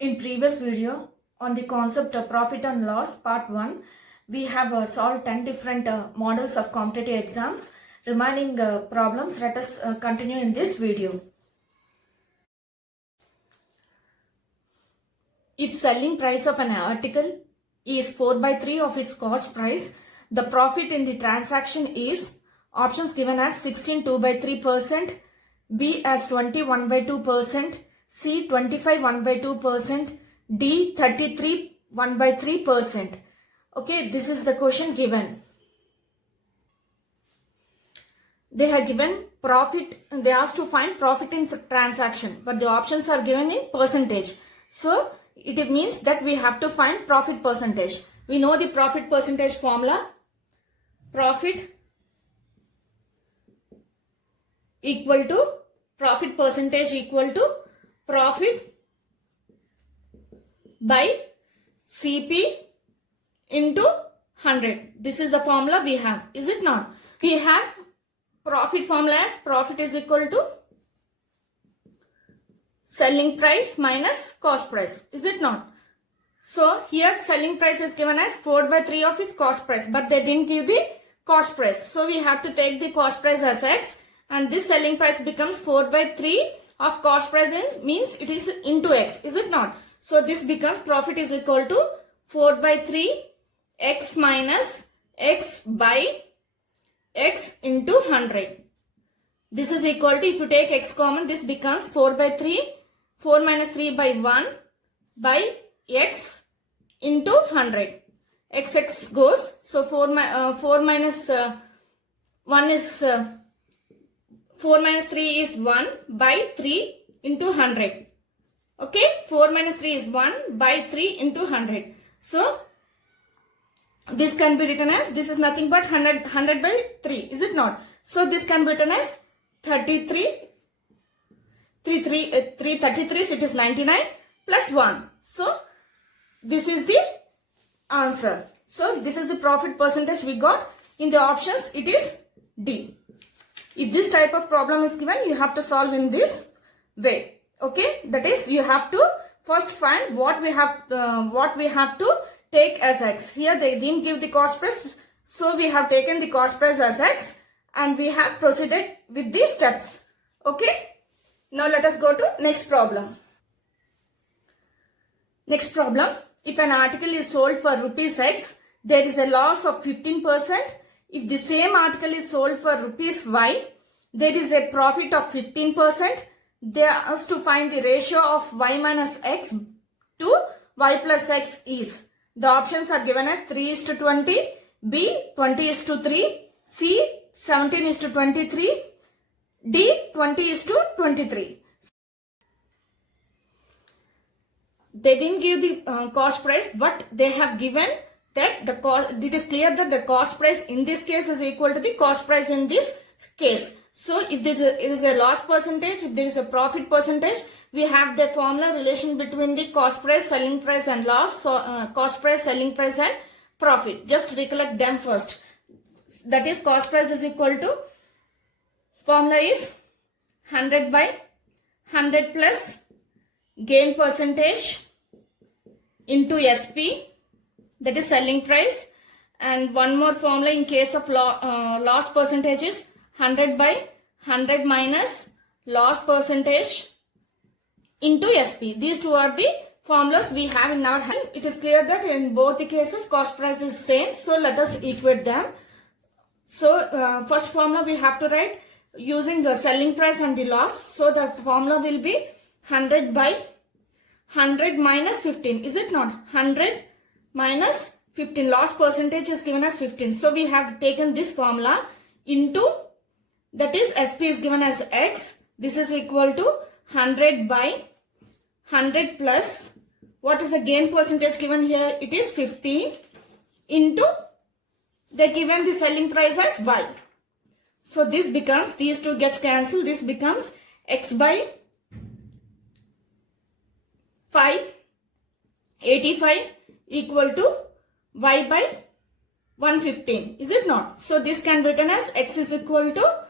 In previous video on the concept of profit and loss part 1, we have solved 10 different models of competitive exams. Remaining problems, let us continue in this video. If selling price of an article is 4/3 of its cost price, the profit in the transaction is options given as 16 2/3%, B as 20 1/2%, C 25 1/2%, D 33 1/3%. Okay, this is the question given. They have given profit, they asked to find profit in transaction, but the options are given in percentage. So it means that we have to find profit percentage. We know the profit percentage formula. Profit equal to profit percentage equal to profit by CP into 100. This is the formula we have, is it not? We have profit formula as profit is equal to selling price minus cost price, is it not? So here selling price is given as 4/3 of its cost price, but they didn't give the cost price. So we have to take the cost price as X, and this selling price becomes 4/3 of cost price, means it is into X, is it not? So this becomes profit is equal to 4/3 X minus X by X into 100. This is equal to, if you take X common, this becomes 4/3, 4 minus 3 by 1 by X into 100. X goes, so 4 minus 1 is 4 minus 3 is 1 by 3 into 100. Okay, 4 minus 3 is 1 by 3 into 100. So this can be written as, this is nothing but 100 by 3, is it not? So this can be written as 33, 33, it is 99 plus 1. So this is the answer. So this is the profit percentage we got. In the options, it is D. If this type of problem is given, you have to solve in this way. Okay, that is, you have to first find what we have to take as X. Here they didn't give the cost price, so we have taken the cost price as X and we have proceeded with these steps. Okay, now let us go to next problem. Next problem, if an article is sold for rupees X, there is a loss of 15%. If the same article is sold for rupees Y, there is a profit of 15%. They are asked to find the ratio of Y minus X to Y plus X is. The options are given as 3:20, B 20:3, C 17:23, D 20:23. They didn't give the cost price, but they have given that the cost, it is clear that the cost price in this case is equal to the cost price in this case. So if there is a loss percentage, if there is a profit percentage, we have the formula relation between the cost price, selling price and loss. So cost price, selling price and profit. Just recollect them first. That is, cost price is equal to, formula is 100 by 100 plus gain percentage into SP, that is selling price. And one more formula in case of loss percentage is 100 by 100 minus loss percentage into SP. These two are the formulas we have in our hand. It is clear that in both the cases cost price is same, so let us equate them. So first formula we have to write using the selling price and the loss. So the formula will be 100 by 100 minus 15, is it not? 100 minus 15, loss percentage is given as 15. So we have taken this formula into, that is SP is given as X. This is equal to 100 by 100 plus, what is the gain percentage given here? It is 15 into, they given the selling price as Y. So this becomes, these two gets cancelled, this becomes X by 85 equal to Y by 115, is it not? So this can be written as X is equal to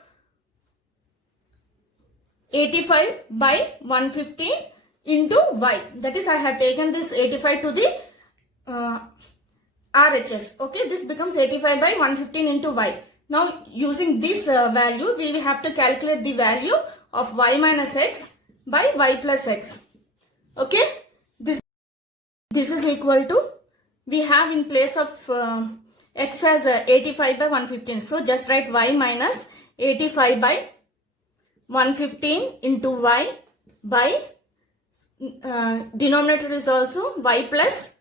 85 by 115 into y. That is, I have taken this 85 to the RHS. Okay, this becomes 85 by 115 into y. Now using this value, we will have to calculate the value of y minus x by y plus x. Okay, this is equal to, we have in place of x as 85 by 115. So just write y minus 85 by 115 into y by denominator is also y plus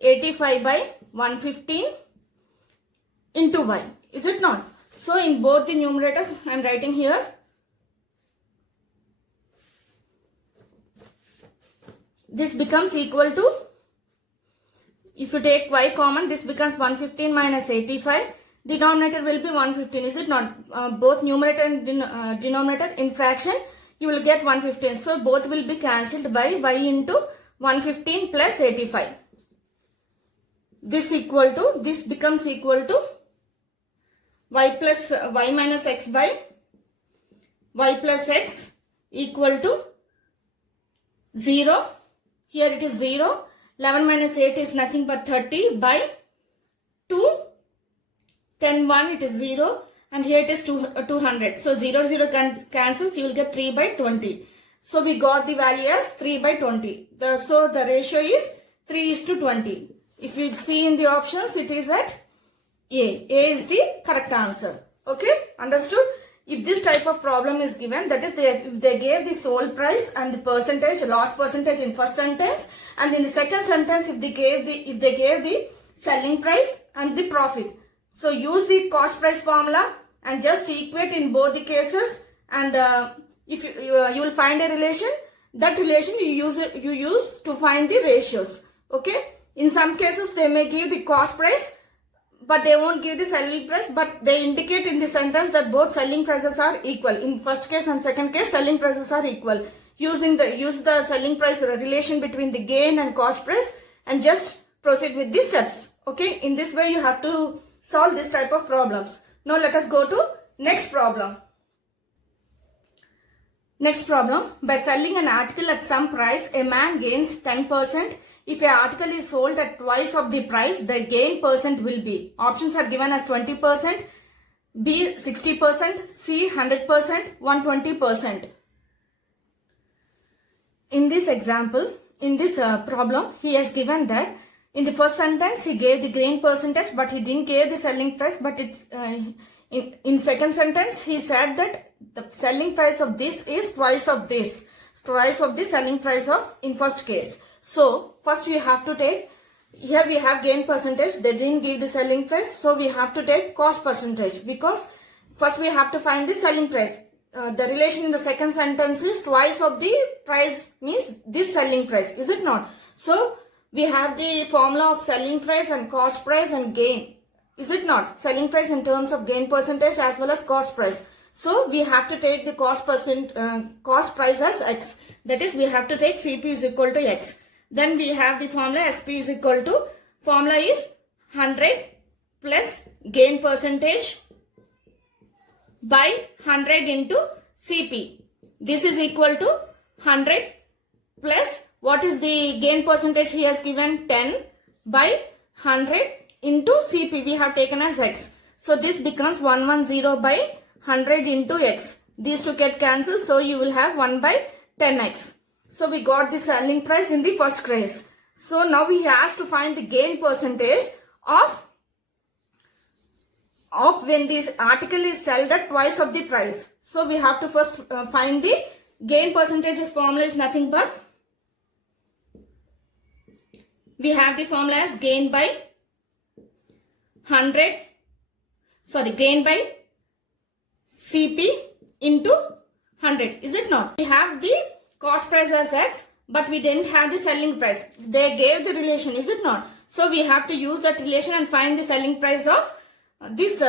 85 by 115 into y. Is it not? So in both the numerators I am writing here. This becomes equal to, if you take y common, this becomes 115 minus 85. Denominator will be 115. Is it not? Both numerator and denominator in fraction, you will get 115. So both will be cancelled by y into 115 plus 85. This equal to, this becomes equal to y plus y minus x by y plus x equal to 0. Here it is 0. 11 minus 8 is nothing but 30 by 2. 10 1 it is 0, and here it is 200. So 0 0 cancels, you will get 3 by 20. So we got the value as 3 by 20. So the ratio is 3:20. If you see in the options, it is at A. A is the correct answer. Okay, understood? If this type of problem is given, that is, if they gave the sold price and the percentage, loss percentage in first sentence, and in the second sentence, if they gave the selling price and the profit. So use the cost price formula and just equate in both the cases, and if you will find a relation. That relation you use to find the ratios. Okay. In some cases they may give the cost price, but they won't give the selling price, but they indicate in the sentence that both selling prices are equal. In first case and second case, selling prices are equal. Use the selling price relation between the gain and cost price, and just proceed with the steps. Okay. In this way you have to solve this type of problems. Now let us go to next problem. Next problem. By selling an article at some price, a man gains 10%. If an article is sold at twice of the price, the gain percent will be. Options are given as 20%, B 60%, C 100%, 120%. In this example, in this problem, he has given that in the first sentence he gave the gain percentage, but he didn't give the selling price. But it's in second sentence he said that the selling price of this is twice of this, twice of the selling price of in first case. So first we have to take, here we have gain percentage, they didn't give the selling price, so we have to take cost percentage, because first we have to find the selling price. The relation in the second sentence is twice of the price, means this selling price, is it not? So we have the formula of selling price and cost price and gain, is it not? Selling price in terms of gain percentage as well as cost price. So we have to take the cost price as x. That is, we have to take Cp is equal to x. Then we have the formula Sp is equal to, formula is 100 plus gain percentage by 100 into Cp. This is equal to 100 plus, what is the gain percentage he has given? 10 by 100 into Cp we have taken as x. So this becomes 110 by 100 into x. These two get cancelled, so you will have 1 by 10x. So we got the selling price in the first case. So now we have to find the gain percentage of when this article is sold at twice of the price. So we have to first find the gain percentages. Formula is nothing but, we have the formula as gain by 100, gain by Cp into 100, is it not? We have the cost price as x, but we didn't have the selling price. They gave the relation, is it not? So we have to use that relation and find the selling price of this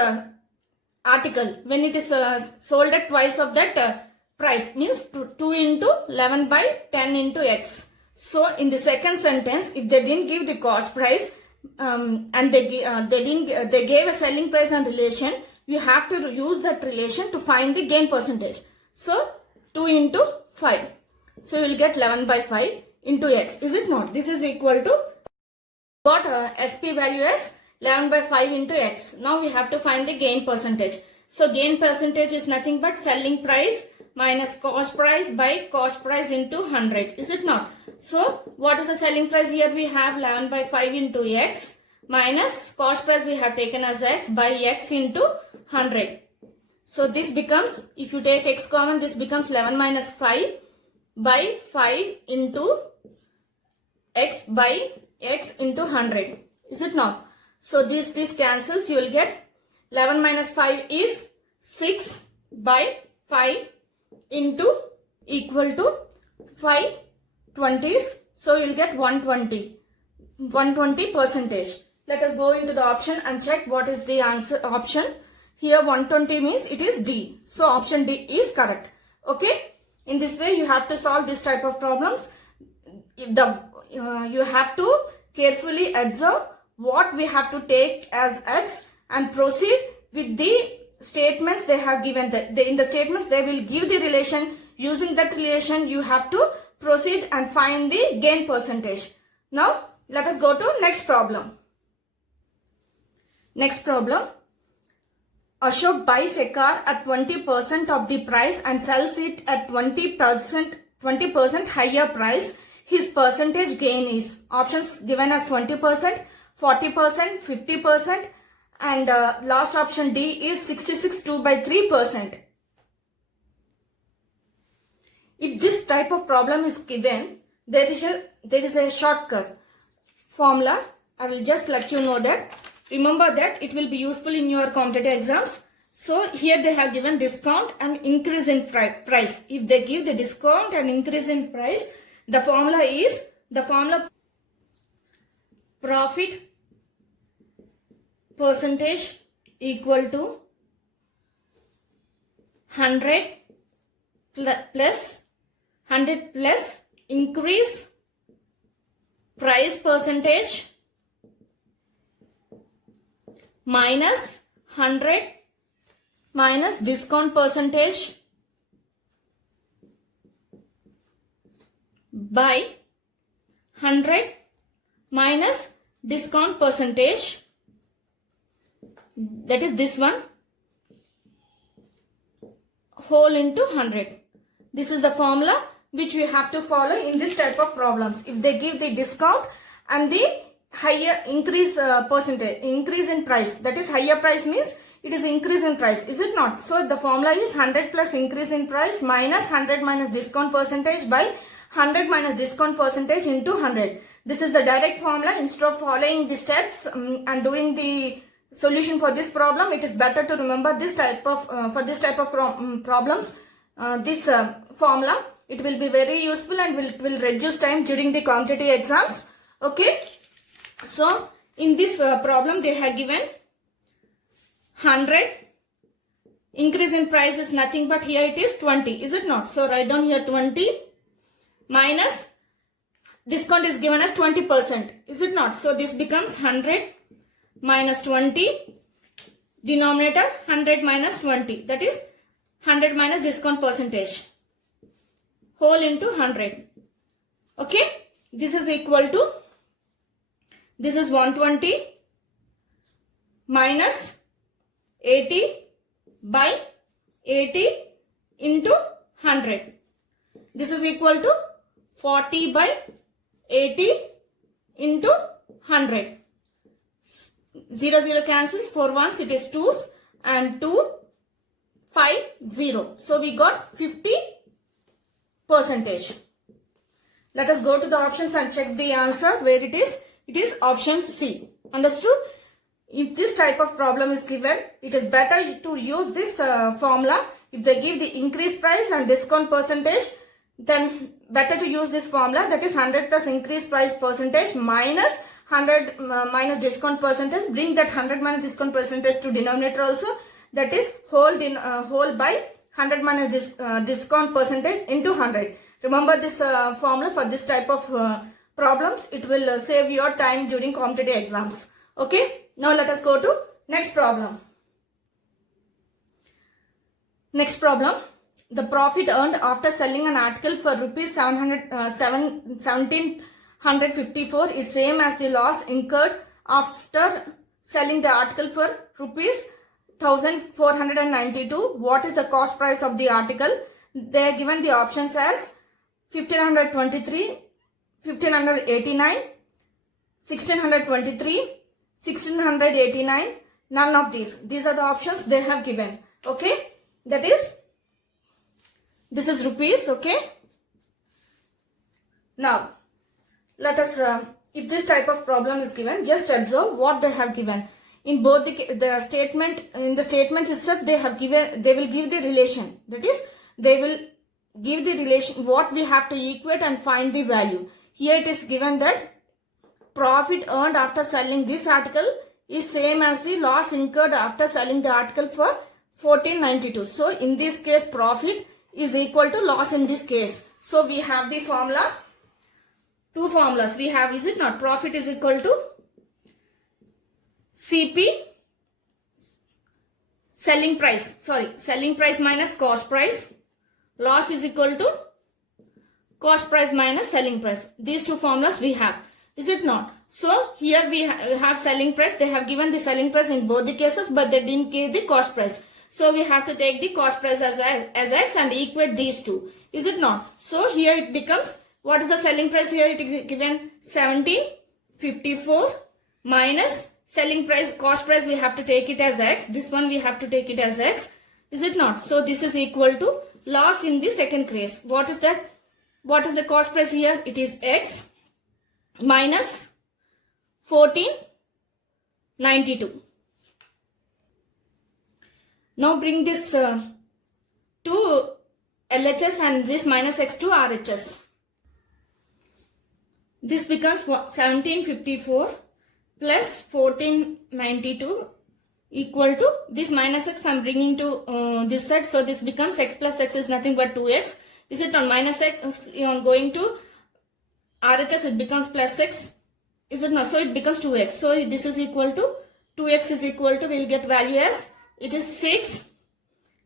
article when it is sold at twice of that price, means 2 into 11 by 10 into x. So in the second sentence, if they didn't give the cost price and they gave a selling price and relation, you have to use that relation to find the gain percentage. So 2 into 5. So you will get 11 by 5 into x. Is it not? This is equal to, got SP value as 11 by 5 into x. Now we have to find the gain percentage. So gain percentage is nothing but selling price minus cost price by cost price into 100. Is it not? So what is the selling price? Here we have 11 by 5 into x minus cost price we have taken as x by x into 100. So this becomes, if you take x common, this becomes 11 minus 5 by 5 into x by x into 100. Is it not? So this cancels. You will get 11 minus 5 is 6 by 5 into equal to 5 20s. So you will get 120 percentage. Let us go into the option and check what is the answer option. Here 120 means it is D. So option D is correct. Okay. In this way you have to solve this type of problems. You have to carefully observe what we have to take as x and proceed with the statements they have given. In the statements they will give the relation. Using that relation you have to proceed and find the gain percentage. Now let us go to next problem. Next problem. Ashok buys a car at 20% of the price and sells it at 20% higher price. His percentage gain is, options given as 20%, 40%, 50%, and last option D is 66 by 3%. If this type of problem is given, there is a shortcut formula. I will just let you know that. Remember that it will be useful in your competitive exams. So here they have given discount and increase in price. If they give the discount and increase in price, the formula is profit percentage equal to 100 plus increase price percentage minus 100 minus discount percentage by 100 minus discount percentage, that is this one, whole into 100. This is the formula which we have to follow in this type of problems. If they give the discount and the higher increase percentage, increase in price, that is higher price means it is increase in price, is it not? So the formula is 100 plus increase in price minus 100 minus discount percentage by 100 minus discount percentage into 100. This is the direct formula. Instead of following the steps and doing the solution for this problem, it is better to remember this type of problems. This formula, it will be very useful and will reduce time during the competitive exams. Okay. So in this problem they have given 100, increase in price is nothing but here it is 20, is it not? So write down here 20 minus discount is given as 20%, is it not? So this becomes 100 minus 20, denominator 100 minus 20, that is 100 minus discount percentage, whole into 100. Okay, this is equal to, this is 120 minus 80 by 80 into 100. This is equal to 40 by 80 into 100. 0, 0 cancels, 4 ones, it is 2s, and 2, 5, 0. So we got 50 percentage. Let us go to the options and check the answer where it is. It is option C. Understood? If this type of problem is given, it is better to use this formula. If they give the increased price and discount percentage, then better to use this formula, that is 100 plus increased price percentage minus 100 minus discount percentage. Bring that 100 minus discount percentage to denominator also, that is whole by 100 minus discount percentage into 100. Remember this formula for this type of problems. It will save your time during competitive exams. Okay. Now let us go to next problem. Next problem. the profit earned after selling an article for rupees 1754 is same as the loss incurred after selling the article for rupees 1492. What is the cost price of the article? They are given the options as 1523, 1589, 1623, 1689. None of these. These are the options they have given. Okay. That is, this is rupees. Okay. Now, let us, if this type of problem is given, just observe what they have given. In both the statement, in the statements itself, they have given, they will give the relation. That is, they will give the relation, what we have to equate and find the value. Here it is given that profit earned after selling this article is same as the loss incurred after selling the article for 1492. So in this case, profit is equal to loss in this case. So we have the formula, two formulas we have, is it not? Profit is equal to CP, selling price minus cost price. Loss is equal to cost price minus selling price. These two formulas we have, is it not? So here we have selling price. They have given the selling price in both the cases, but they didn't give the cost price. So we have to take the cost price as X and equate these two, is it not? So here it becomes, what is the selling price here? It is given 1754 minus selling price, cost price we have to take it as X. This one we have to take it as X, is it not? So this is equal to loss in the second case. What is that? What is the cost price here? It is X minus 1492. Now bring this to LHS and this minus X to RHS. This becomes 1754 plus 1492 equal to this minus X. I am bringing to this side. So this becomes X plus X is nothing but 2X. Is it on minus X on going to RHS? It becomes plus X. Is it not? So it becomes 2X. So this is equal to 2X is equal to, we will get value as, it is 6,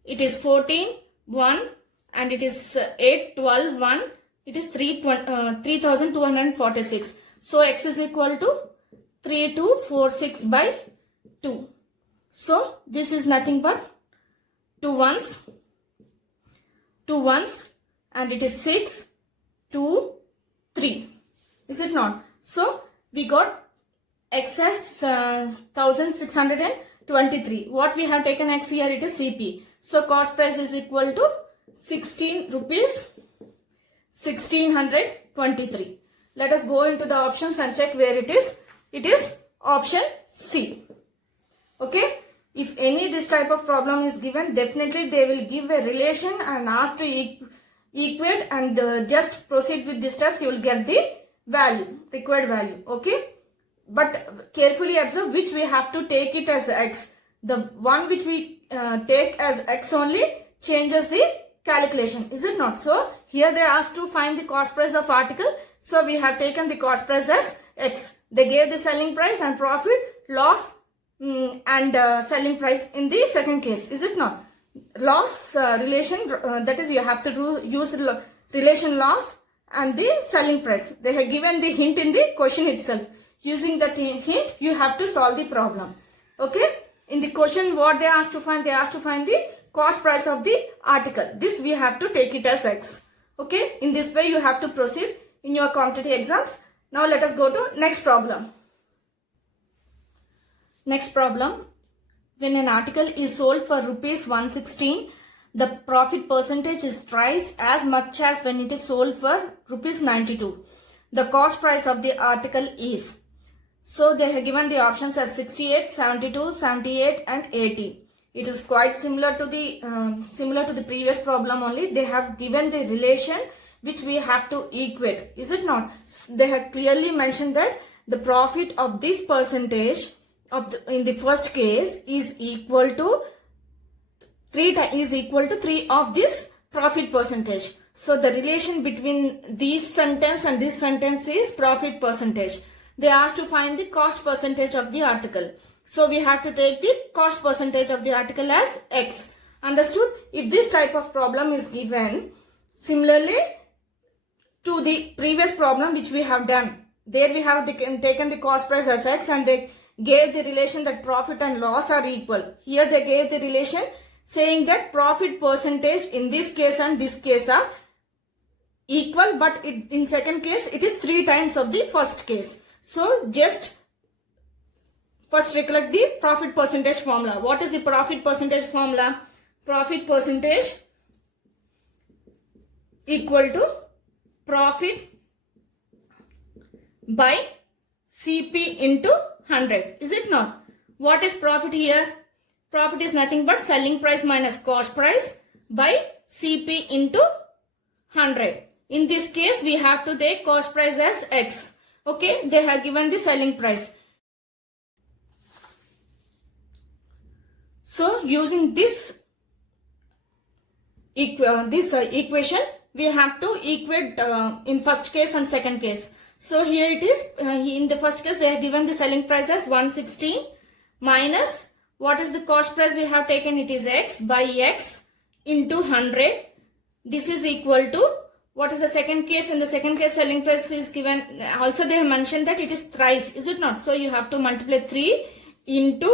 it is 14, 1 and it is 8, 12, 1. It is 3246. So X is equal to 3246 by 2. So this is nothing but 2 ones and it is 6, 2, 3. Is it not? So we got X as 1623. What we have taken X here, it is CP. So cost price is equal to 16 rupees 1623. Let us go into the options and check where it is. It is option C. Okay. If any this type of problem is given, definitely they will give a relation and ask to equate and just proceed with the steps. You will get the value, required value. Okay. But carefully observe which we have to take it as X. The one which we take as X only changes the calculation. Is it not? So here they asked to find the cost price of article. So we have taken the cost price as X. They gave the selling price and profit, loss and selling price in the second case. Is it not? Loss relation, that is you have to use the relation loss and the selling price. They have given the hint in the question itself. Using that hint, you have to solve the problem. Okay. In the question, what they asked to find? They asked to find the cost price of the article. This we have to take it as X. Okay. In this way, you have to proceed in your competitive exams. Now let us go to next problem. Next problem. When an article is sold for rupees 116, the profit percentage is twice as much as when it is sold for rupees 92. The cost price of the article is. So they have given the options as 68, 72, 78 and 80. It is quite similar to the previous problem only. They have given the relation which we have to equate. Is it not? They have clearly mentioned that the profit of this percentage of in the first case is equal to 3 of this profit percentage. So the relation between this sentence and this sentence is profit percentage. They asked to find the cost percentage of the article. So we have to take the cost percentage of the article as X. Understood? If this type of problem is given, similarly to the previous problem which we have done, there we have taken the cost price as X and they gave the relation that profit and loss are equal. Here they gave the relation saying that profit percentage in this case and this case are equal, but in second case it is 3 times of the first case. So just first recollect the profit percentage formula. What is the profit percentage formula? Profit percentage equal to profit by CP into 100. Is it not? What is profit here? Profit is nothing but selling price minus cost price by CP into 100. In this case, we have to take cost price as X. Okay, they have given the selling price. So, using this equation, we have to equate in first case and second case. So, here it is. In the first case, they have given the selling price as 116 minus what is the cost price we have taken? It is X by X into 100. This is equal to what is the second case? In the second case, selling price is given. Also, they have mentioned that it is thrice. Is it not? So, you have to multiply 3 into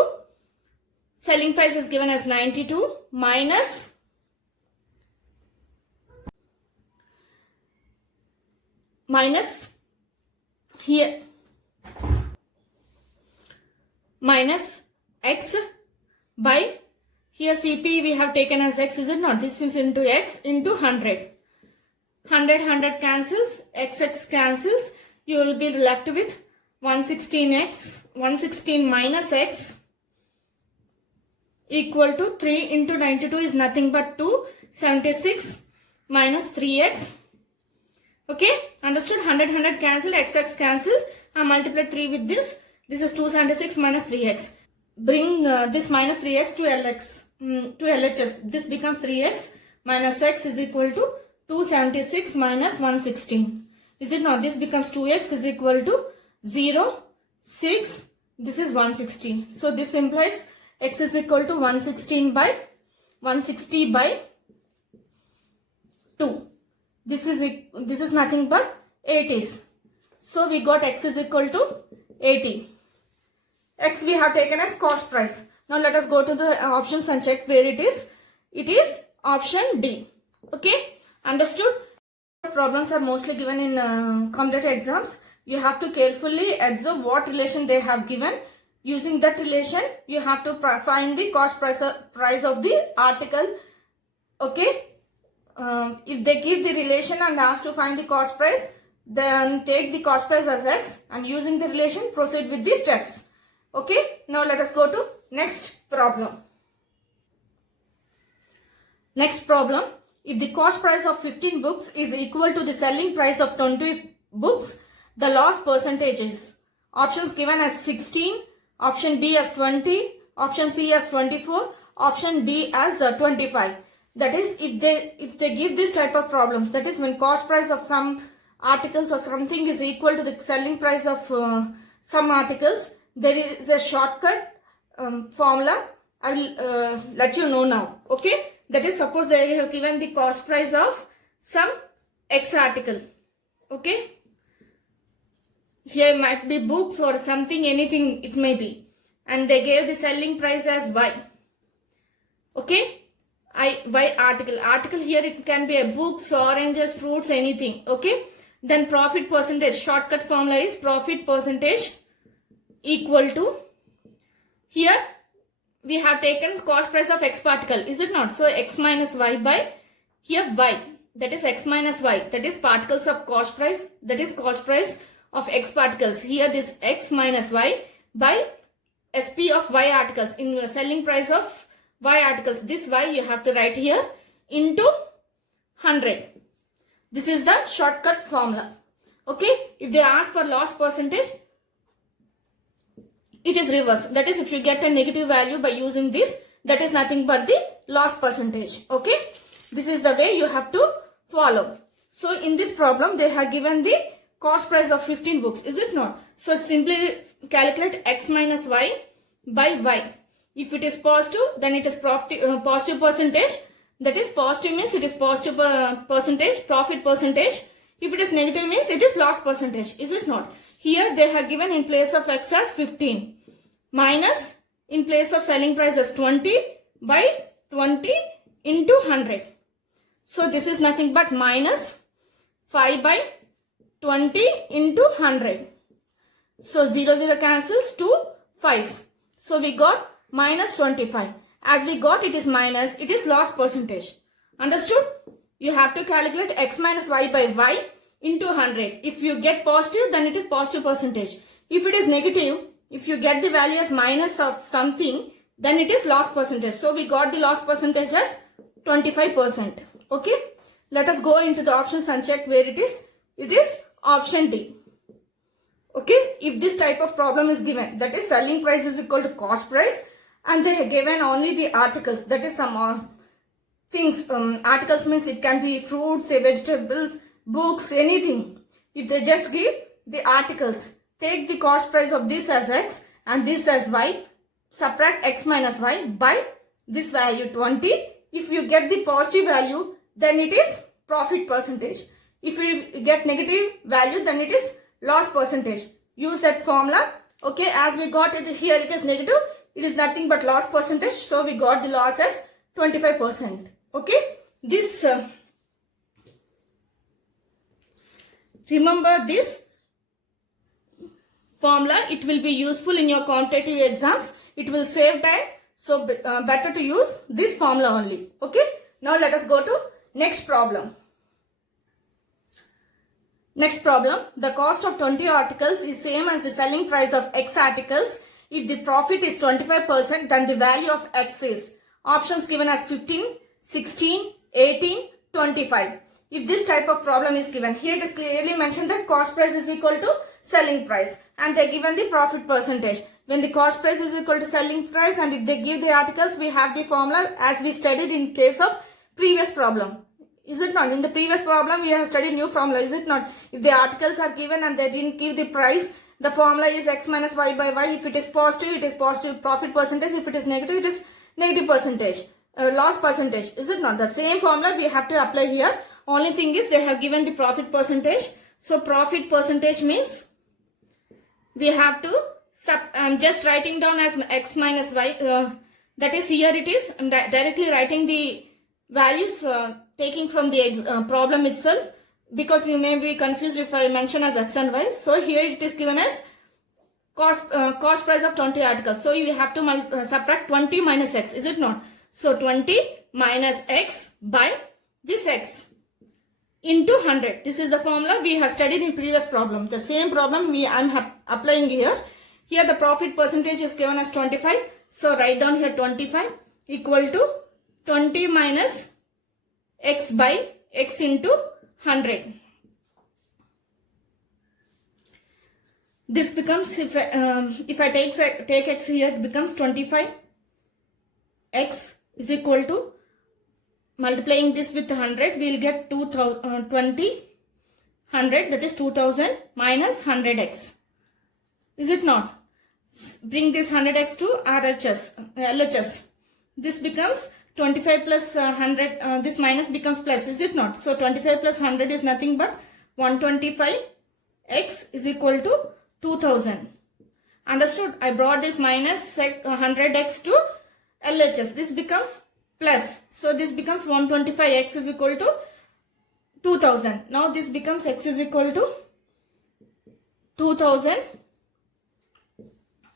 selling price is given as 92 minus here minus X by here CP we have taken as X, is it not? This is into X into 100. 100 cancels, X cancels. You will be left with 116 minus X equal to 3 into 92 is nothing but 276 minus 3X. Okay, understood? 100 cancel, X cancel. I multiply 3 with this. This is 276 minus 3X. Bring this minus 3X to LHS. This becomes 3X minus X is equal to 276 minus 116. Is it not? This becomes 2X is equal to 0, 6. This is 160. So this implies X is equal to 160 by 2. This is nothing but 80s. So we got X is equal to 80. X we have taken as cost price. Now let us go to the options and check where it is. It is option D. Okay, understood? Problems are mostly given in competitive exams. You have to carefully observe what relation they have given. Using that relation, you have to find the cost price of the article. Okay. If they give the relation and ask to find the cost price, then take the cost price as X and using the relation proceed with the steps. Okay. Now let us go to next problem. Next problem. If the cost price of 15 books is equal to the selling price of 20 books, the loss percentage is options given as 16, option B as 20, option C as 24, option D as 25. That is, if they give this type of problems, that is when cost price of some articles or something is equal to the selling price of some articles, there is a shortcut formula. I will let you know now. Okay. That is, suppose they have given the cost price of some X article. Okay. Here might be books or something, anything it may be. And they gave the selling price as Y. Okay. Y article. Article here it can be a books, oranges, fruits, anything. Okay. Then profit percentage. Shortcut formula is profit percentage equal to, here we have taken cost price of X particle. Is it not? So X minus Y by here Y. That is X minus Y. That is particles of cost price. That is cost price of X particles. Here this X minus Y by SP of Y articles. In selling price of Y articles. This Y you have to write here into 100. This is the shortcut formula. Okay. If they ask for loss percentage, it is reverse. That is, if you get a negative value by using this, that is nothing but the loss percentage. Okay. This is the way you have to follow. So in this problem, they have given the cost price of 15 books. Is it not? So simply calculate X minus Y by Y. If it is positive, then it is positive percentage. That is positive means it is positive percentage, profit percentage. If it is negative means it is loss percentage. Is it not? Here they have given in place of x as 15 minus in place of selling price as 20 by 20 into 100. So this is nothing but minus 5 by 20 into 100. So 0 cancels, 2 5s. So we got minus 25. As we got it is minus, it is loss percentage. Understood? You have to calculate x minus y by y into 100. If you get positive, then it is positive percentage. If it is negative, if you get the value as minus of something, then it is loss percentage. So we got the loss percentage as 25%. Okay? Let us go into the options and check where it is. It is option D. Okay? If this type of problem is given, that is selling price is equal to cost price, and they have given only the articles, that is some things. Articles means it can be fruits, vegetables, books, anything. If they just give the articles, take the cost price of this as x and this as y, subtract x minus y by this value 20. If you get the positive value, then it is profit percentage. If you get negative value, then it is loss percentage. Use that formula. Okay, as we got it here, it is negative. It is nothing but loss percentage. So we got the loss as 25%. Okay, this remember this formula. It will be useful in your competitive exams. It will save time. So better to use this formula only. Okay, now let us go to next problem. Next problem, the cost of 20 articles is same as the selling price of X articles. If the profit is 25%, then the value of X is options given as 15, 16, 18, 25. If this type of problem is given, here it is clearly mentioned that cost price is equal to selling price and they are given the profit percentage. When the cost price is equal to selling price and if they give the articles, we have the formula as we studied in case of previous problem. Is it not? In the previous problem, we have studied new formula. Is it not? If the articles are given and they didn't give the price, the formula is x minus y by y. If it is positive, it is positive profit percentage. If it is negative, it is negative percentage, loss percentage. Is it not? The same formula we have to apply here. Only thing is they have given the profit percentage. So profit percentage means we have to I'm just writing down as x minus y. That is here it is. I'm directly writing the values taking from the problem itself, because you may be confused if I mention as x and y. So here it is given as cost price of 20 articles. So you have to subtract 20 minus x. Is it not? So 20 minus x by this x into 100. This is the formula we have studied in previous problem. The same problem I am applying here. Here the profit percentage is given as 25. So write down here 25 equal to 20 minus x by x into 100. This becomes, if I take x here, it becomes 25. X is equal to, multiplying this with 100, we will get 2000, 20, 100, that is 2000 minus 100x. Is it not? Bring this 100x to LHS. This becomes 25 plus 100, this minus becomes plus, is it not? So 25 plus 100 is nothing but 125. X is equal to 2000. Understood? I brought this minus 100x to LHS. This becomes plus. So this becomes 125. X is equal to 2000. Now this becomes x is equal to 2000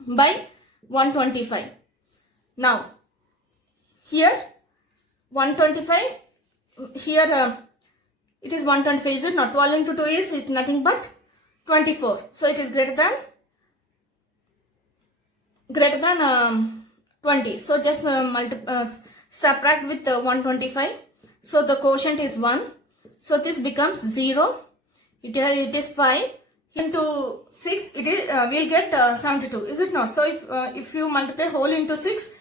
by 125. Now here 125, here it is 125, is it not? 12 into 2 is it's nothing but 24. So it is greater than 20. So just subtract with 125. So the quotient is 1. So this becomes 0. It is 5 into 6. It is we'll get 72. Is it not? So if you multiply whole into 6,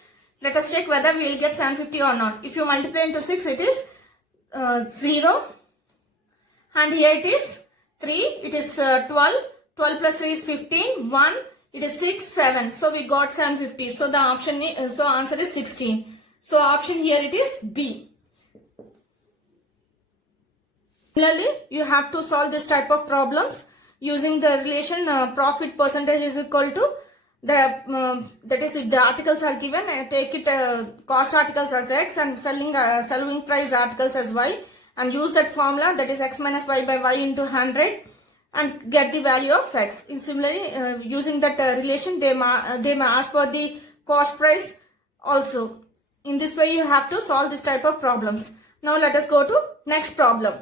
let us check whether we will get 750 or not. If you multiply into 6, it is 0. And here it is 3. It is 12. 12 plus 3 is 15. 1 It is 6, 7. So we got 750. So the option is, so answer is 16. So option here it is B. Similarly, you have to solve this type of problems using the relation profit percentage is equal to the that is, if the articles are given, take it cost articles as X and selling price articles as Y, and use that formula, that is X minus Y by Y into 100, and get the value of X. Similarly, using that relation, they may ask for the cost price also. In this way, you have to solve this type of problems. Now let us go to next problem.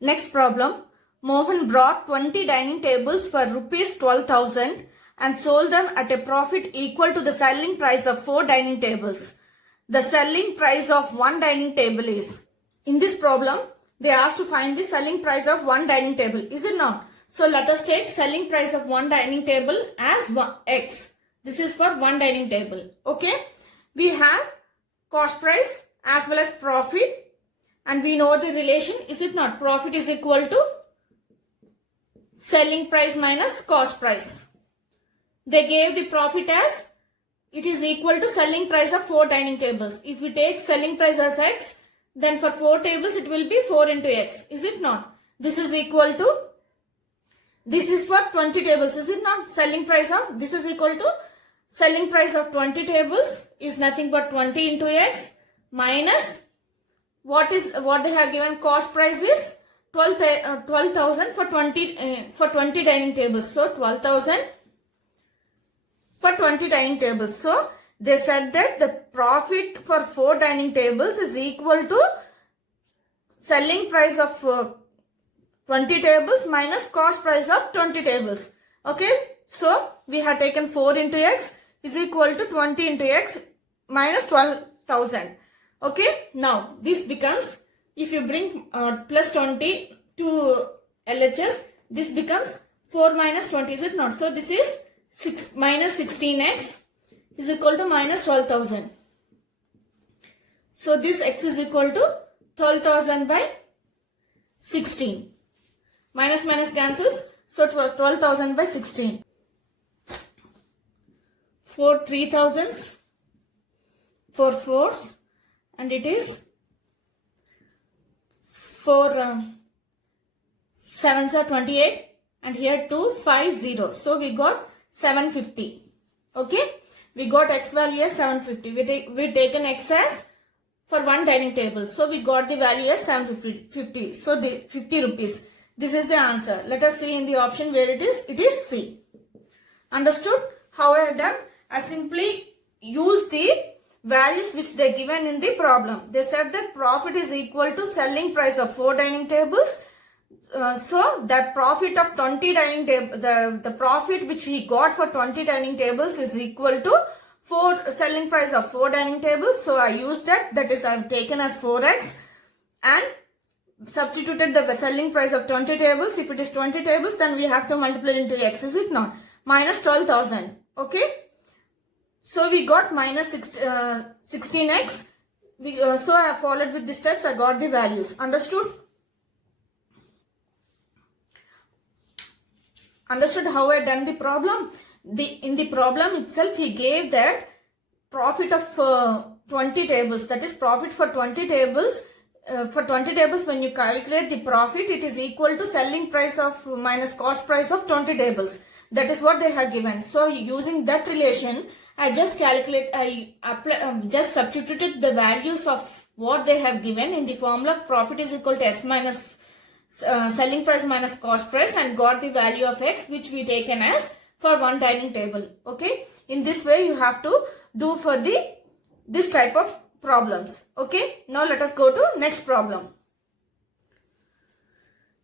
Next problem. Mohan brought 20 dining tables for rupees 12,000 and sold them at a profit equal to the selling price of 4 dining tables. The selling price of one dining table is. In this problem, they asked to find the selling price of one dining table. Is it not? So let us take selling price of one dining table as X. This is for one dining table. Okay. We have cost price as well as profit. And we know the relation, is it not? Profit is equal to selling price minus cost price. They gave the profit as it is equal to selling price of 4 dining tables. If we take selling price as X, then for 4 tables it will be 4 into X. Is it not? This is equal to, this is for 20 tables. Is it not? Selling price of, this is equal to selling price of 20 tables is nothing but 20 into X minus what they have given cost price is 12,000 for 20 dining tables. So 12,000 for 20 dining tables. So they said that the profit for 4 dining tables is equal to selling price of 20 tables minus cost price of 20 tables. Okay. So we have taken 4 into X is equal to 20 into X minus 12,000. Okay, now this becomes, if you bring plus 20 to LHS, this becomes 4 minus 20, is it not? So this is 6 minus 16X is equal to minus 12,000. So this X is equal to 12,000 by 16. Minus minus cancels, so 12,000 by 16. 4 3,000s, 4 4s. And it is 4 7s are 28, and here 2 5 0. So we got 750. Okay, we got X value as 750. We taken X as for one dining table. So we got the value as 750. So the 50 rupees. This is the answer. Let us see in the option where it is. It is C. Understood? How I have done? I simply use the values which they given in the problem. They said that profit is equal to selling price of 4 dining tables. So that profit of 20 dining table, the profit which we got for 20 dining tables is equal to selling price of 4 dining tables. So I used that. That is, I have taken as 4X and substituted the selling price of 20 tables. If it is 20 tables, then we have to multiply into X. Is it not? Minus 12,000. Okay. So we got minus 16X. So I have followed with the steps. I got the values. Understood? Understood how I done the problem? In the problem itself, he gave that profit of 20 tables. That is profit for 20 tables. For 20 tables, when you calculate the profit, it is equal to selling price of minus cost price of 20 tables. That is what they have given. So using that relation, I just just substituted the values of what they have given in the formula. Profit is equal to S minus selling price minus cost price, and got the value of X, which we taken as for one dining table. Okay. In this way, you have to do for this type of problems. Okay. Now let us go to next problem.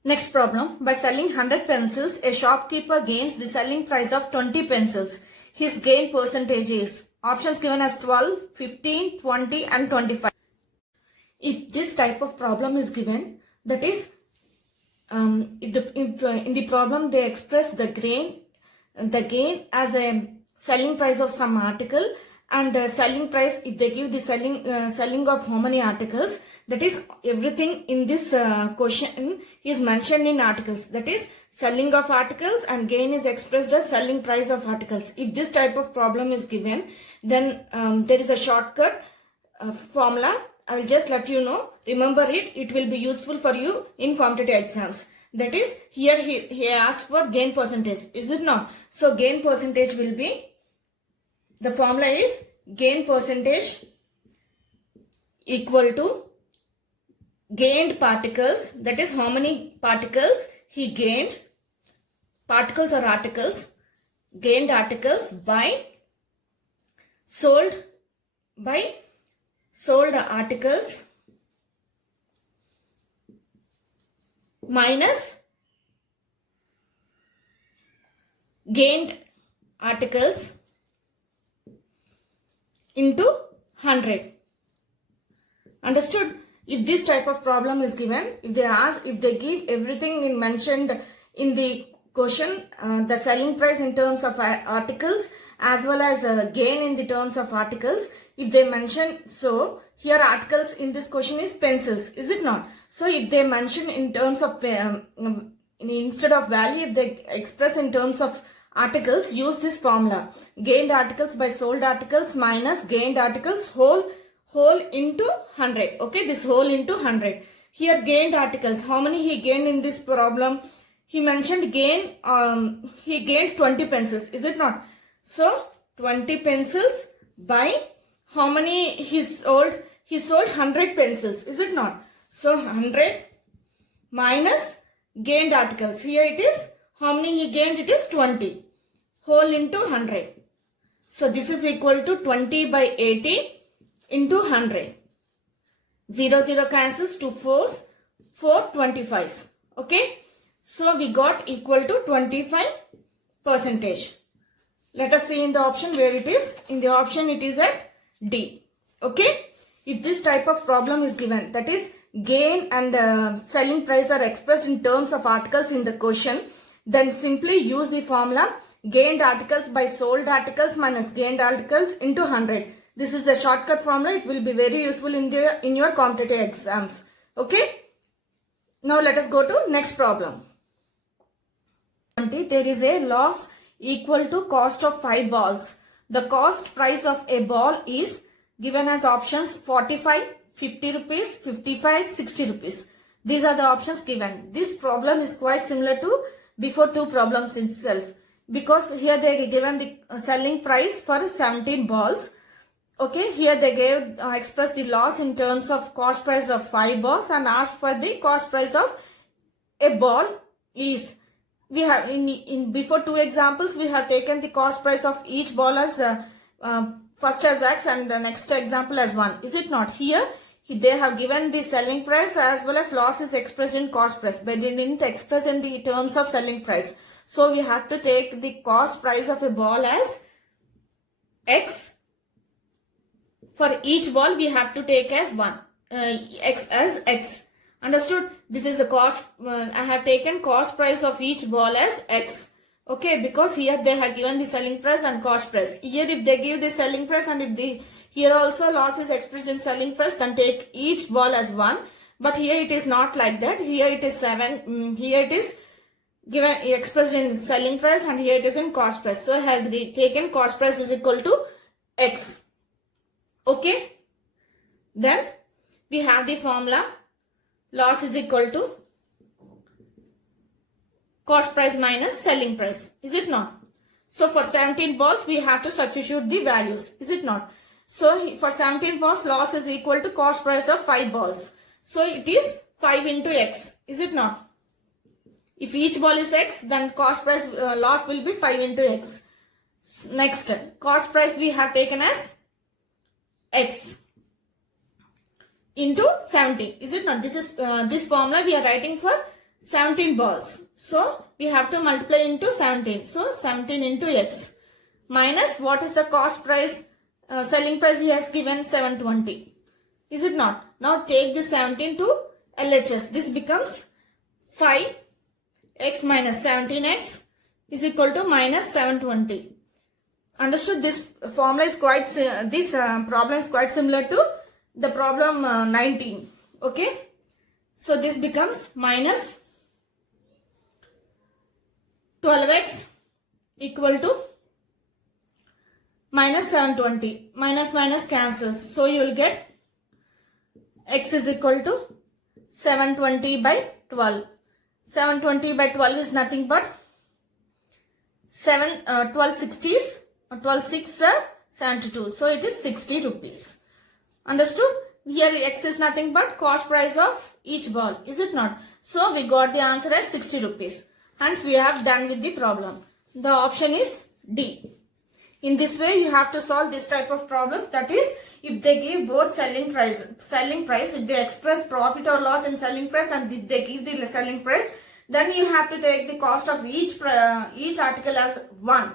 Next problem. By selling 100 pencils, a shopkeeper gains the selling price of 20 pencils. His gain percentage is, options given as 12, 15, 20 and 25. If this type of problem is given, that is, in the problem they express the gain as a selling price of some article and selling price, if they give the selling of how many articles, that is everything in this question is mentioned in articles. That is selling of articles and gain is expressed as selling price of articles. If this type of problem is given, then there is a shortcut formula. I will just let you know. Remember it. It will be useful for you in competitive exams. That is, here he asked for gain percentage. Is it not? So gain percentage will be, the formula is gain percentage equal to gained particles. That is how many particles he gained. Particles or articles. Gained articles by sold articles minus gained articles into 100. Understood? If this type of problem is given, if they give everything mentioned in the question, the selling price in terms of articles as well as gain in the terms of articles, if they mention, so here articles in this question is pencils, is it not? So if they mention in terms of instead of value, if they express in terms of articles, use this formula: gained articles by sold articles minus gained articles whole into 100. Okay, this whole into 100. Here gained articles, how many he gained in this problem? He mentioned gain, he gained 20 pencils, is it not? So 20 pencils by how many he sold? He sold 100 pencils, is it not? So 100 minus gained articles. Here it is, how many he gained? It is 20. Whole into 100. So this is equal to 20 by 80 into 100. 0, 0 cancels, 2 4s, 4 25s. Okay. So we got equal to 25%. Let us see in the option where it is. In the option it is at D. Okay. If this type of problem is given, that is gain and selling price are expressed in terms of articles in the question, then simply use the formula gained articles by sold articles minus gained articles into 100. This is the shortcut formula. It will be very useful in your competitive exams. Okay. Now let us go to next problem. There is a loss equal to cost of 5 balls. The cost price of a ball is given as options 45, 50 rupees, 55, 60 rupees. These are the options given. This problem is quite similar to before two problems itself, because here they given the selling price for 17 balls. Okay, here they gave expressed the loss in terms of cost price of 5 balls and asked for the cost price of a ball is. We have in before two examples we have taken the cost price of each ball as first as X and the next example as 1. Is it not? Here they have given the selling price as well as loss is expressed in cost price, but they didn't express in the terms of selling price. So we have to take the cost price of a ball as X. For each ball we have to take as 1 X as X. Understood? This is the cost. I have taken cost price of each ball as X. Okay, because here they have given the selling price and cost price. Here if they give the selling price and if the here also loss is expressed in selling price, then take each ball as 1. But here it is not like that. Here it is 7. Here it is given expressed in selling price and here it is in cost price. So have the taken cost price is equal to X. Okay. Then we have the formula. Loss is equal to cost price minus selling price. Is it not? So for 17 balls we have to substitute the values. Is it not? So for 17 balls loss is equal to cost price of 5 balls. So it is 5 into X. Is it not? If each ball is X, then cost price loss will be 5 into X. Next, cost price we have taken as X into 17. Is it not? This is this formula we are writing for 17 balls. So we have to multiply into 17. So 17 into X minus what is the cost price? Selling price he has given 720. Is it not? Now take this 17 to LHS. This becomes 5x minus 17x is equal to minus 720. Understood? This formula is quite, this problem is quite similar to the problem 19. Okay. So this becomes minus 12x equal to minus 720. Minus cancels. So you will get x is equal to 720 by 12. 720 by 12 is nothing but 12 60s. 12 6 72. So it is 60 rupees. Understood? Here x is nothing but cost price of each ball. Is it not? So we got the answer as 60 rupees. Hence we have done with the problem. The option is D. In this way you have to solve this type of problem. That is, if they give both selling price, if they express profit or loss in selling price and if they give the selling price, then you have to take the cost of each article as 1.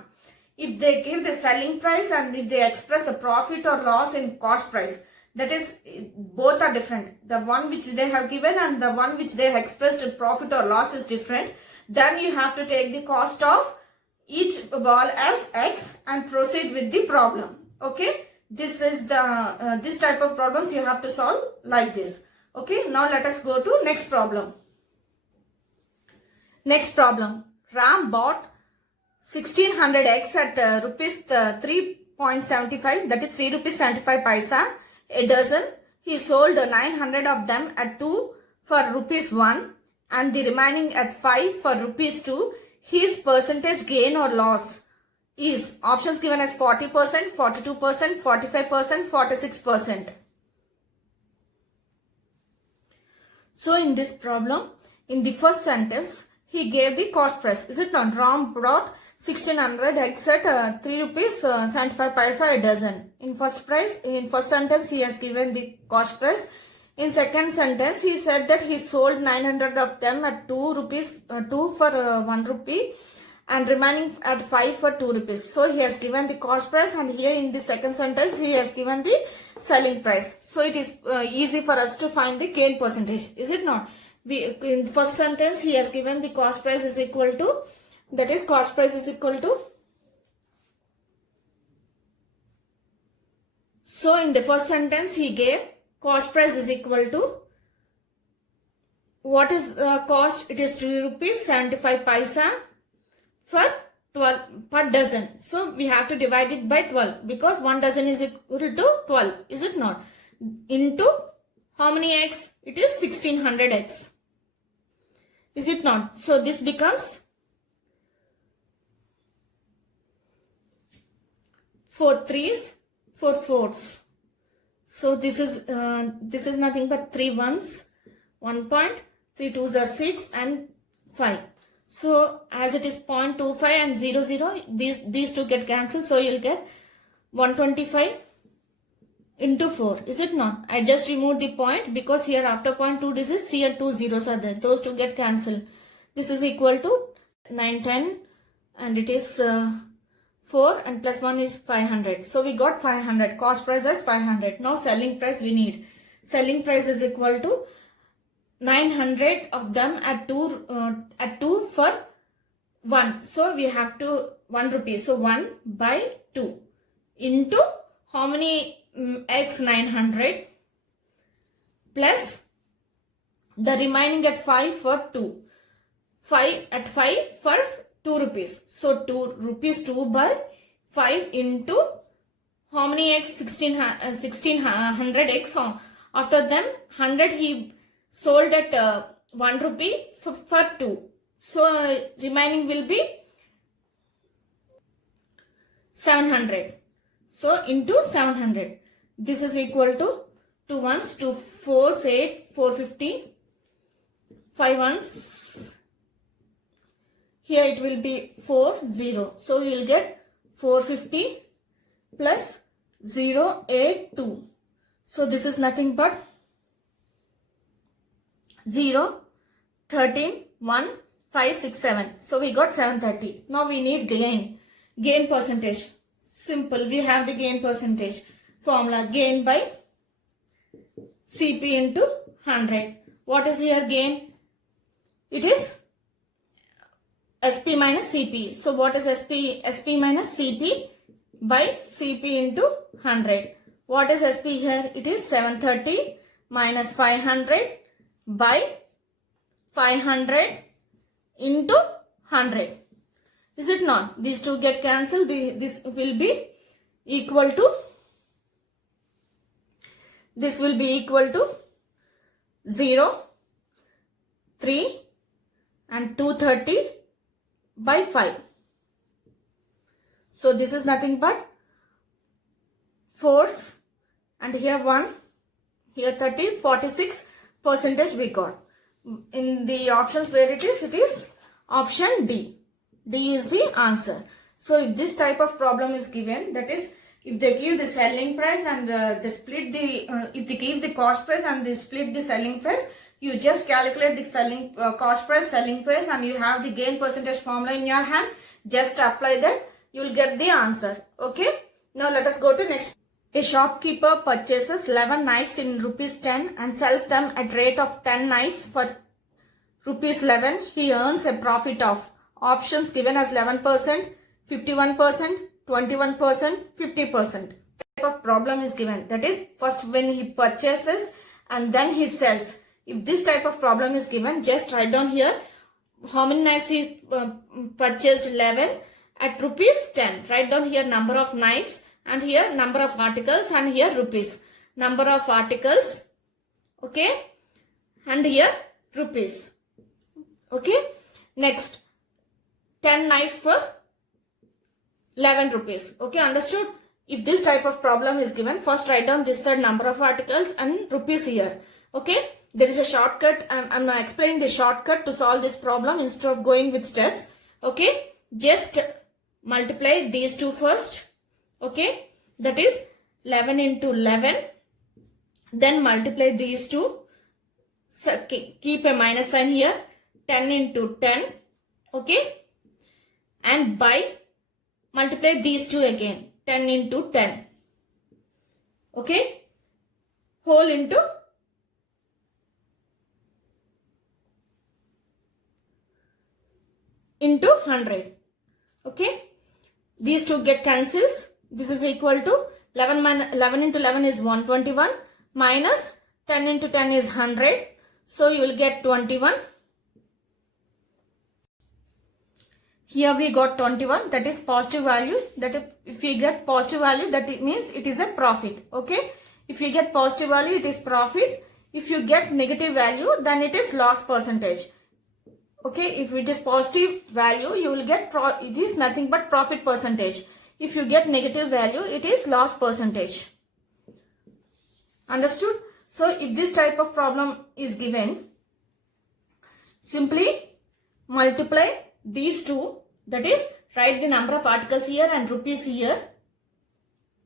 If they give the selling price and if they express a profit or loss in cost price, that is, both are different. The one which they have given and the one which they have expressed profit or loss is different. Then you have to take the cost of each ball as x and proceed with the problem. Okay. This is the this type of problems you have to solve like this. Okay. Now let us go to next problem. Next problem. Ram bought 1600x at rupees 3.75, that is 3 rupees 75 paisa a dozen. He sold 900 of them at 2 for rupees 1 and the remaining at 5 for rupees 2. His percentage gain or loss is options given as 40%, 42%, 45%, 46%. So in this problem, in the first sentence, he gave the cost price. Is it not? Ram brought 1600 eggs at 3 rupees 75 paisa a dozen. In first sentence, he has given the cost price. In second sentence, he said that he sold 900 of them at 2 for 1 rupee and remaining at 5 for 2 rupees. So he has given the cost price, and here in the second sentence, he has given the selling price. So it is easy for us to find the gain percentage. Is it not? In the first sentence, he has given the cost price is equal to, that is, cost price is equal to. So in the first sentence, he gave cost price is equal to, what is cost? It is 2 rupees 75 paisa for 12 per dozen. So we have to divide it by 12 because 1 dozen is equal to 12. Is it not? Into how many x? It is 1600 x. Is it not? So this becomes 4 3s, 4 4s. So this is nothing but 3 1s, 1 point, 3 2s are 6 and 5. So as it is 0.25 and 0 0, these two get cancelled. So you'll get 125 into 4. Is it not? I just removed the point because here after 0.2 digits, here 2 zeros are there. Those two get cancelled. This is equal to 9 10 and it is 4 and plus 1 is 500. So we got 500. Cost price as 500. Now selling price we need. Selling price is equal to 900 of them at 2 for 1. So we have to 1 rupee. So 1 by 2 into how many x 900 plus the remaining at 5 for 2. 5 at 5 for 2 rupees. So 2 rupees 2 by 5 into how many x? 1600 x. After them 100 he sold at 1 rupee for 2. So remaining will be 700. So into 700. This is equal to 2 ones, 2 4s, 8, 450, 5 ones. Here it will be 4 0. So we will get 450 plus 0 8 2. So this is nothing but 0 13 1 5 6 7. So we got 730. Now we need gain percentage. Simple. We have the gain percentage formula. Gain by CP into 100. What is here gain? It is SP minus CP. So what is SP? SP minus CP by CP into 100. What is SP here? It is 730 minus 500 by 500 into 100. Is it not? These two get cancelled. This will be equal to 0, 3 and 230 by 5. So this is nothing but force, and here 1, here 30, 46% we got. In the options where it is option D. D is the answer. So if this type of problem is given, that is, if they give the selling price and they split the, if they give the cost price and they split the selling price, you just calculate the selling cost price, selling price, and you have the gain percentage formula in your hand. Just apply that, you will get the answer. Okay. Now let us go to next. A shopkeeper purchases 11 knives in ₹10 and sells them at rate of 10 knives for ₹11. He earns a profit of options given as 11%, 51%, 21%, 50%. Type of problem is given. That is, first when he purchases and then he sells. If this type of problem is given, just write down here how many knives he purchased, 11 at ₹10. Write down here number of knives, and here number of articles, and here rupees. Number of articles, okay, and here rupees. Okay. Next, 10 knives for 11 rupees. Okay, understood? If this type of problem is given, first write down this side number of articles and rupees here. Okay, there is a shortcut. I'm now explaining the shortcut to solve this problem instead of going with steps. Okay, just multiply these two first. Okay, that is 11 into 11. Then multiply these two. So keep a minus sign here. 10 into 10. Okay, and by multiply these two again. 10 into 10. Okay, whole into into 100. Okay, these two get cancels. This is equal to 11 into 11 is 121 minus 10 into 10 is 100. So you will get 21. Here we got 21, that is positive value. That if we get positive value, that it means it is a profit. Okay, if you get positive value, it is profit. If you get negative value, then it is loss percentage. Okay, if it is positive value, you will get it is nothing but profit percentage. If you get negative value, it is loss percentage. Understood? So if this type of problem is given, simply multiply these two, that is, write the number of articles here and rupees here.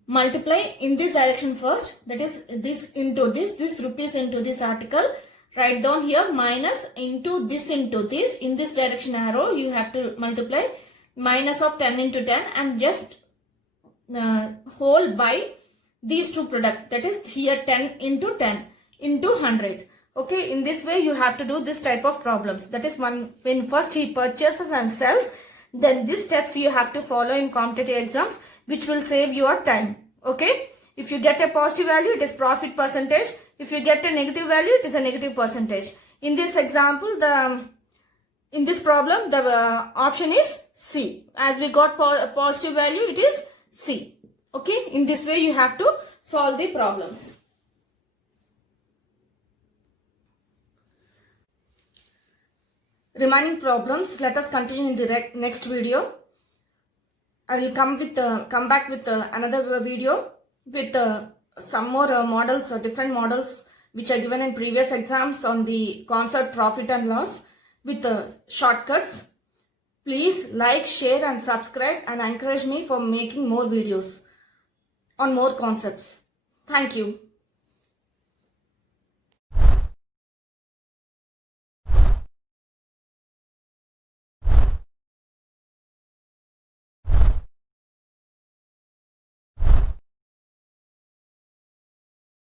Multiply in this direction first, that is this into this rupees into this article. Write down here minus into this into this. In this direction arrow, you have to multiply minus of 10 into 10 and just whole by these two product, that is here 10 into 10 into 100. Okay, in this way you have to do this type of problems. That is when first he purchases and sells, then these steps you have to follow in competitive exams, which will save your time. Okay, if you get a positive value, it is profit percentage. If you get a negative value, it is a negative percentage. In this example, in this problem, the option is C. As we got positive value, it is C. Okay, in this way you have to solve the problems. Remaining problems, let us continue in the next video. I will come back with another video with some more models or different models which are given in previous exams on the concept profit and loss with shortcuts. Please like, share and subscribe and encourage me for making more videos on more concepts. Thank you.